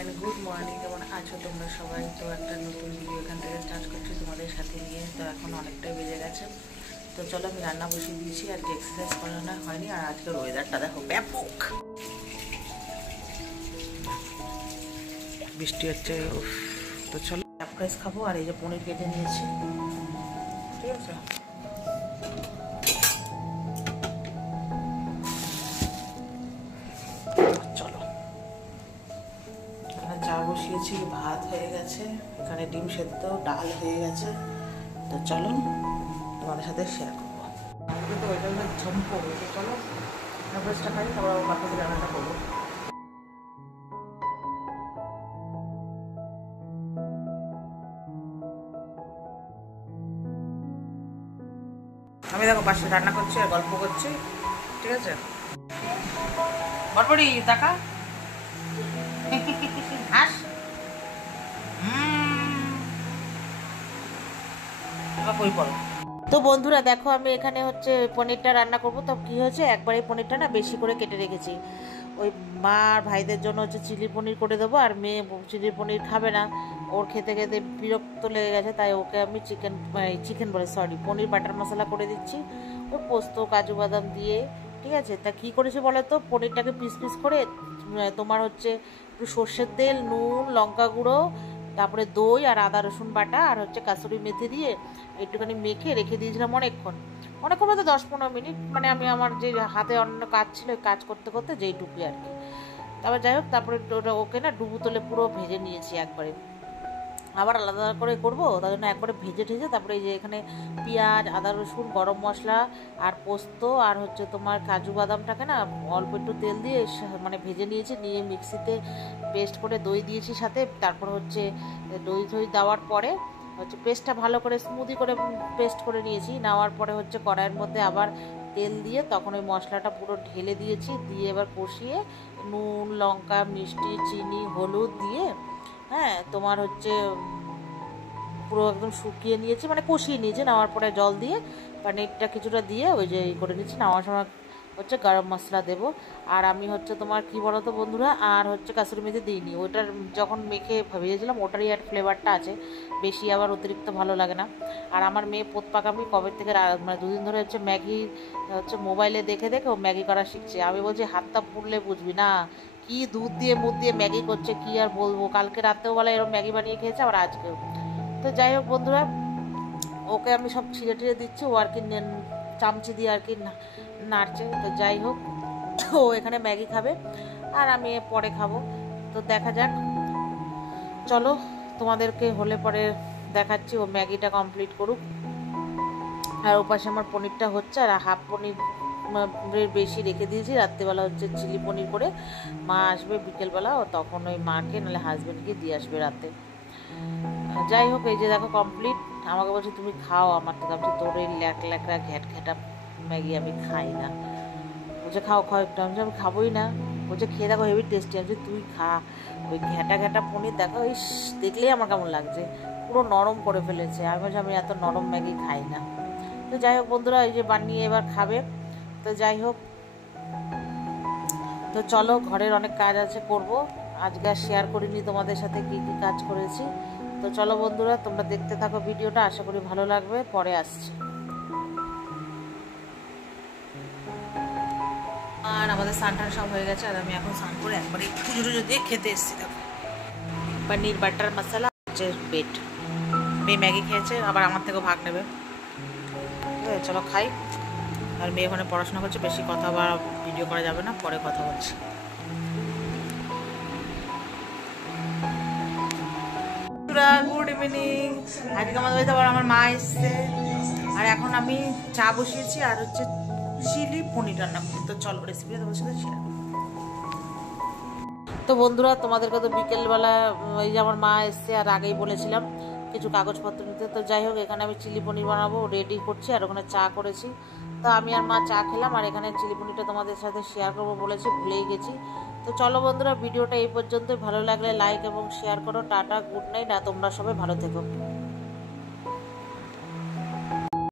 Everyone, good morning. কেমন আছো তোমরা সবাই? তো একটা নতুন ভিডিও এখান থেকে স্টার্ট করছি তোমাদের সাথে নিয়ে। তো এখন অনেকটাই বেজে গেছে, তো চলো আমি রান্না বসিয়ে দিয়েছি। আর কি এক্সারসাইজ করানো হয়নি। আর আজকের ওয়েদারটা দেখো, ব্যাপক বৃষ্টি হচ্ছে। তো চলো ফ্রাইস খাবো। আর এই যে পনির কেটে নিয়েছি, ঠিক আছে। চা বসিয়েছি, ভাত হয়ে গেছে, এখানে ডিম সেদ্ধ, ডাল হয়ে গেছে। তো চলো তোমাদের সাথে শেয়ার করবো। আমাকে তো ওইটা ঝম্প হয়েছে। চলো ব্রেকফাস্টটা খাই, তারপর বাকি রান্নাটা করবো। আমি দেখো পাশে রান্না করছি আর গল্প করছি, ঠিক আছে। গল্পটি দেখা হাস। তো বন্ধুরা দেখো, আমি এখানে হচ্ছে পনিরটা রান্না করব। তো কি হয়েছে, একবারে পনিরটা না বেশি করে কেটে রেখেছি। ওই মা আর ভাইদের জন্য হচ্ছে চিলি পনির করে দেবো। আর মেয়ে চিলি পনির খাবে না, ওর খেতে খেতে বিরক্ত লেগে গেছে, তাই ওকে আমি পনির বাটার মশলা করে দিচ্ছি। ওই পোস্ত কাজু বাদাম দিয়ে, ঠিক আছে। তা কী করেছি বলো তো, পনিরটাকে পিস পিস করে তোমার হচ্ছে একটু সর্ষের তেল, নুন, লঙ্কা গুঁড়ো, তারপরে দই আর আদা রসুন বাটা আর হচ্ছে কাসুরি মেথি দিয়ে একটুখানি মেখে রেখে দিয়েছিলাম অনেকক্ষণ বলতে 10-15 মিনিট। মানে আমি আমার যে হাতে অন্য কাজ ছিল, ওই কাজ করতে করতে যেইটুকুই আর কি। তারপর যাই হোক, তারপরে ওকে না ডুবু তলে পুরো ভেজে নিয়েছি একবারে। আবার আলাদা করে করবো, তার জন্য একবারে ভেজে ঠেজে তারপরে এই যে এখানে পেঁয়াজ, আদা রসুন, গরম মশলা আর পোস্ত আর হচ্ছে তোমার কাজু বাদামটাকে না অল্প একটু তেল দিয়ে মানে ভেজে নিয়েছি, নিয়ে মিক্সিতে পেস্ট করে দই দিয়েছি সাথে। তারপর হচ্ছে দই দেওয়ার পরে হচ্ছে পেস্টটা ভালো করে স্মুদি করে পেস্ট করে নিয়েছি। নেওয়ার পরে হচ্ছে কড়াইয়ের মধ্যে আবার তেল দিয়ে তখন ওই মশলাটা পুরো ঢেলে দিয়েছি, দিয়ে এবার কষিয়ে নুন, লঙ্কা, মিষ্টি, চিনি, হলুদ দিয়ে, হ্যাঁ তোমার হচ্ছে পুরো একদম শুকিয়ে নিয়েছি, মানে কষিয়ে নিয়েছি। নেওয়ার পরে জল দিয়ে পানিরটা কিছুটা দিয়ে ওই যে করে নিচ্ছি। নেওয়ার সময় হচ্ছে গরম মশলা দেবো। আর আমি হচ্ছে তোমার কি বলো তো বন্ধুরা, আর হচ্ছে কাসুরি মেথি দিইনি। ওইটার যখন মেখে ভেজেছিলাম ওটারই আর ফ্লেভারটা আছে, বেশি আবার অতিরিক্ত ভালো লাগে না। আর আমার মেয়ে পোত পাকামি কবে থেকে মানে দুদিন ধরে হচ্ছে ম্যাগি হচ্ছে মোবাইলে দেখে দেখে ও ম্যাগি করা শিখছে। আমি বলছি হাতটা পুড়লে বুঝবি না, কি দুধ দিয়ে মুখ দিয়ে ম্যাগি করছে, কি আর বলবো। কালকে রাতেও বেলা এরকম ম্যাগি বানিয়ে খেয়েছে, আবার আজকেও। তো যাই হোক বন্ধুরা, ওকে আমি সব ছিঁড়ে টিড়ে দিচ্ছি, ও আর কি চামচি দিয়ে আর কি নাড়ছে। তো যাই হোক, ও এখানে ম্যাগি খাবে আর আমি পরে খাবো। তো দেখা যাক, চলো তোমাদেরকে হলে পরে দেখাচ্ছি। ও ম্যাগিটা কমপ্লিট করুক। আর ওপাশে আমার পনিরটা হচ্ছে, আর হাফ পনির বেশি রেখে দিয়েছি। রাত্রিবেলা হচ্ছে চিলি পনির করে মা আসবে বিকেলবেলা, ও তখন ওই মাকে নাহলে হাজব্যান্ডকে দিয়ে আসবে রাতে। যাই হোক, এই যে দেখো কমপ্লিট। আমাকে বলছে তুমি খাও, আমার তো ভাবছি তোর এই ল্যাকড়া ঘ্যাট ঘ্যাটা ম্যাগি আমি খাই না। বলছে খাও খাও একটু। আমি খাবোই না। বলছে খেয়ে দেখো, হেভি টেস্টি। আমি তুই খা। ওই ঘ্যাটা ঘ্যাটা পনির দেখো, ইস দেখলেই আমার কেমন লাগছে, পুরো নরম করে ফেলেছে। আমি বলছি আমি এত নরম ম্যাগি খাই না। তো যাই হোক বন্ধুরা, এই যে বানিয়ে এবার খাবে। তো যাই হোক, তো চলো ঘরের অনেক কাজ আছে করব। আজকে আর শেয়ার করিনি তোমাদের সাথে কি কি কাজ করেছি। তো চলো বন্ধুরা, তোমরা দেখতে থাকো ভিডিওটা, আশা করি ভালো লাগবে। পরে আসছি। আর আমাদের স্নান সব হয়ে গেছে, আর আমি এখন স্নান করে একবারে পুজো টুজো দিয়ে খেতে এসেছি। দেখো পনির বাটার মশলা হচ্ছে পেট। মেয়ে ম্যাগি খেয়েছে, আবার আমার থেকেও ভাগ নেবে। চলো খাই। আর মেয়ে ওখানে পড়াশোনা করছে, বেশি কথা বা ভিডিও করা যাবে না, পরে কথা বলছি। Good evening. আজকে আমাদের বাড়িতে আবার আমার মা এসছে, আর এখন আমি চা বসিয়েছি আর হচ্ছে চিলি পনির রান্না করি। তো চলো রেসিপিটা তোমার সাথে শেয়ার করি। তো বন্ধুরা, তোমাদেরকে তো বিকেলবেলা এই যে আমার মা এসছে, আর আগেই বলেছিলাম কিছু কাগজপত্র নিতে। তো যাই হোক, এখানে আমি চিলি পনির বানাবো, রেডি করছি। আর ওখানে চা করেছি। তো আমি আর মা চা খেলাম, আর এখানে চিলি পনিরটা তোমাদের সাথে শেয়ার করবো বলেছি, ভুলেই গেছি। তো চলো বন্ধুরা, ভিডিওটা এই পর্যন্তই। ভালো লাগলে লাইক এবং শেয়ার করো। Tata, good night. আর তোমরা সবাই ভালো থেকো।